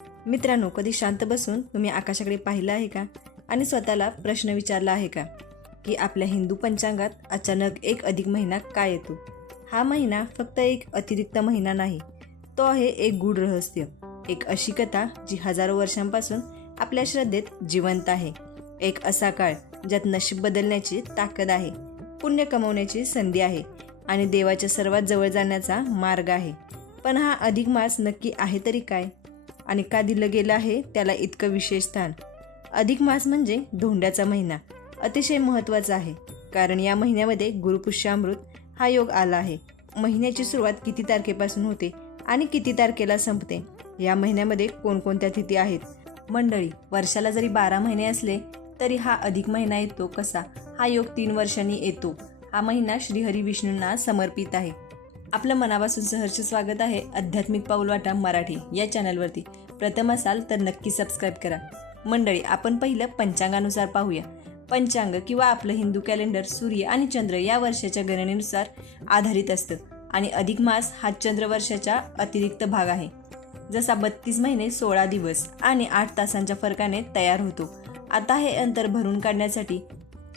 मित्रांनो, कधी शांत बसून तुम्ही आकाशाकडे पाहिलं आहे का आणि स्वतःला प्रश्न विचारला आहे का की आपल्या हिंदू पंचांगात अचानक एक अधिक महिना का येतो? हा महिना फक्त एक अतिरिक्त महिना नाही, तो आहे एक गूढ रहस्य, एक अशी कथा जी हजारो वर्षांपासून आपल्या श्रद्धेत जिवंत आहे. एक असा काळ ज्यात नशीब बदलण्याची ताकद आहे, पुण्य कमवण्याची संधी आहे आणि देवाच्या सर्वात जवळ जाण्याचा मार्ग आहे. पण हा अधिक मास नक्की आहे तरी काय आणि का दिलं गेलं आहे त्याला इतकं विशेष स्थान? अधिक मास म्हणजे धोंड्याचा महिना अतिशय महत्त्वाचा आहे, कारण या महिन्यामध्ये गुरुपुष्यामृत हा योग आला आहे. महिन्याची सुरुवात किती तारखेपासून होते आणि किती तारखेला संपते? या महिन्यामध्ये कोणकोणत्या तिथी आहेत? मंडळी, वर्षाला जरी 12 महिने असले तरी हा अधिक महिना येतो कसा? हा योग 3 वर्षांनी येतो. हा महिना श्रीहरी विष्णूंना समर्पित आहे. आपलं मनापासून सहर्ष स्वागत आहे आध्यात्मिक पाऊलवाटा मराठी या चॅनलवरती. प्रथम असाल तर नक्की सबस्क्राईब करा. मंडळी, आपण पहिलं पंचांगानुसार पाहूया. पंचांग किंवा आपलं हिंदू कॅलेंडर सूर्य आणि चंद्र या वर्षाच्या गणनेनुसार आधारित असतं आणि अधिक मास हा चंद्रवर्षाचा अतिरिक्त भाग आहे. जसा 32 महिने 16 दिवस आणि 8 तासांच्या फरकाने तयार होतो. आता हे अंतर भरून काढण्यासाठी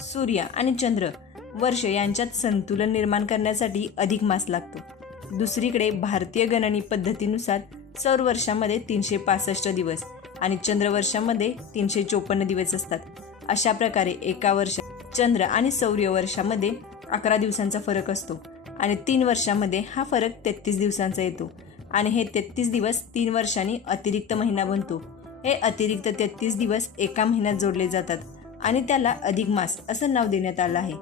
सूर्य आणि चंद्र वर्ष यांच्यात संतुलन निर्माण करण्यासाठी अधिक मास लागतो. दुसरीकडे भारतीय गणनी पद्धतीनुसार सौर वर्षामध्ये 365 दिवस आणि चंद्रवर्षामध्ये 354 दिवस असतात. अशा प्रकारे एका वर्षात चंद्र आणि सौर्य वर्षामध्ये 11 दिवसांचा फरक असतो आणि 3 वर्षामध्ये हा फरक 33 दिवसांचा येतो आणि हे 33 दिवस 3 वर्षांनी अतिरिक्त महिना बनतो. हे अतिरिक्त 33 दिवस एका महिन्यात जोडले जातात आणि त्याला अधिक मास असं नाव देण्यात आलं आहे.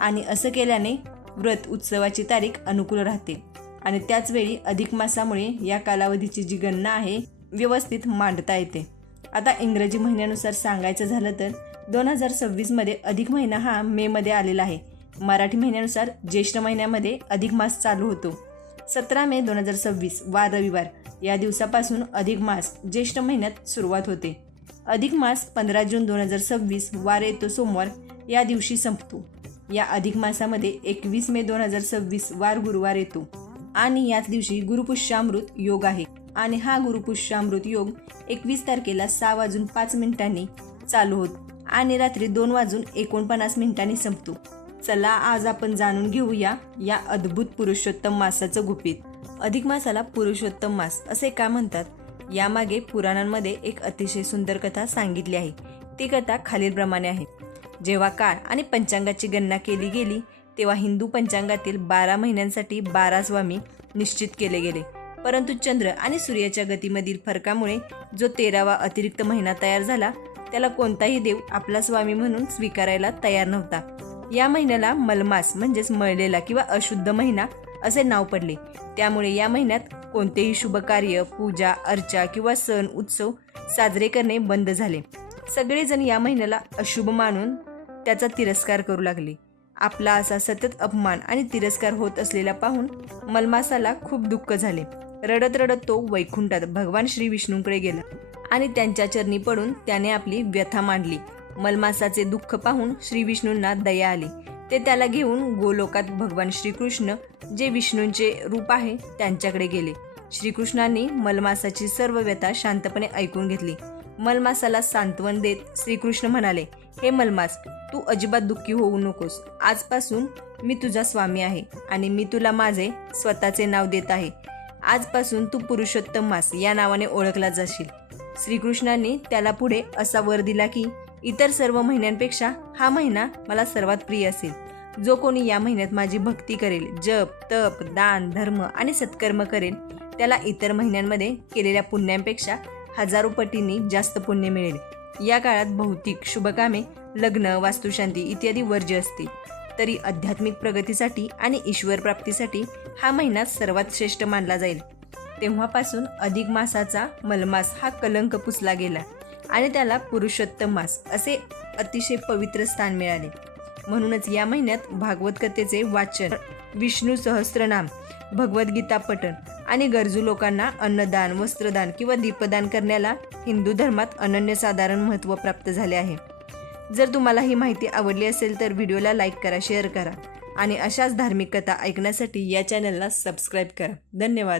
आणि असं केल्याने व्रत उत्सवाची तारीख अनुकूल राहते आणि त्याच वेळी अधिक मासामुळे या कालावधीची जी गणना आहे व्यवस्थित मांडता येते. आता इंग्रजी महिन्यानुसार सांगायचं झालं तर 2026 मध्ये अधिक महिना हा मे मध्ये आलेला आहे. मराठी महिन्यानुसार ज्येष्ठ महिन्यामध्ये अधिक मास चालू होतो. 17 मे 2026 वार रविवार या दिवसापासून अधिक मास ज्येष्ठ महिन्यात सुरुवात होते. अधिक मास 15 जून 2026 वार येतो सोमवार या दिवशी संपतो. या अधिक मासामध्ये 21 मे 2026 वार गुरुवार येतो आणि याच दिवशी गुरुपुष्यामृत योग आहे आणि हा गुरुपुष्यामृत योग 21 तारखेला 6:05 चालू होतो आणि रात्री 2:49 संपतो. चला आज आपण जाणून घेऊया या अद्भुत पुरुषोत्तम मासाचं गुपित. अधिक मासाला पुरुषोत्तम मास असे का म्हणतात? यामागे पुराणांमध्ये एक अतिशय सुंदर कथा सांगितली आहे. ती कथा खालीलप्रमाणे आहे. जेव्हा काळ आणि पंचांगाची गणना केली गेली तेव्हा हिंदू पंचांगातील 12 महिन्यांसाठी 12 स्वामी निश्चित केले गेले. परंतु चंद्र आणि सूर्याच्या गतीमधील फरकामुळे जो 13वा अतिरिक्त महिना तयार झाला त्याला कोणताही देव आपला स्वामी म्हणून स्वीकारायला तयार नव्हता. या महिन्याला मलमास म्हणजेच मळलेला किंवा अशुद्ध महिना असे नाव पडले. त्यामुळे या महिन्यात कोणतेही शुभ कार्य, पूजा अर्चा किंवा सण उत्सव साजरे करणे बंद झाले. सगळेजण या महिन्याला अशुभ मानून त्याचा तिरस्कार करू लागले. आपला असा सतत अपमान आणि तिरस्कार होत असलेला पाहून मलमासाला खूप दुःख झाले. रडत रडत तो वैकुंठात भगवान श्री विष्णूंकडे गेला आणि त्यांच्या चरणी पडून त्याने आपली व्यथा मांडली. मलमासाचे दुःख पाहून श्री विष्णूंना दया आली. ते त्याला घेऊन गोलोकात भगवान श्रीकृष्ण जे विष्णूंचे रूप आहे त्यांच्याकडे गेले. श्रीकृष्णांनी मलमासाची सर्व व्यथा शांतपणे ऐकून घेतली. मलमासाला सांत्वन देत श्रीकृष्ण म्हणाले, हे मलमास, तू अजिबात दुःखी होऊ नकोस. आजपासून मी तुझा स्वामी आहे आणि मी तुला माझे स्वतःचे नाव देत आहे. आजपासून तू पुरुषोत्तम मास या नावाने ओळखला जाशील. श्रीकृष्णांनी त्याला पुढे असा वर दिला की इतर सर्व महिन्यांपेक्षा हा महिना मला सर्वात प्रिय असेल. जो कोणी या महिन्यात माझी भक्ती करेल, जप तप दान धर्म आणि सत्कर्म करेल त्याला इतर महिन्यांमध्ये केलेल्या पुण्यांपेक्षा हजारो पटींनी जास्त पुण्य मिळेल. या काळात भौतिक शुभकामे, लग्न, वास्तुशांती इत्यादी वर्ज्य असते. तरी आध्यात्मिक प्रगतीसाठी आणि ईश्वर प्राप्तीसाठी हा महिना सर्वात श्रेष्ठ मानला जाईल. तेव्हापासून अधिक मासाचा मलमास हा कलंक पुसला गेला आणि त्याला पुरुषोत्तम मास असे अतिशय पवित्र स्थान मिळाले. म्हणूनच या महिन्यात भागवत कथेचे वाचन, विष्णू सहस्त्रनाम, भगवद्गीता पठण आणि गरजू लोकांना अन्नदान, वस्त्रदान किंवा दीपदान करण्याला हिंदू धर्मात अनन्यसाधारण महत्त्व प्राप्त झाले आहे. जर तुम्हाला ही माहिती आवडली असेल तर व्हिडिओला लाईक करा, शेअर करा आणि अशाच धार्मिक कथा ऐकण्यासाठी या चॅनलला सबस्क्राईब करा. धन्यवाद.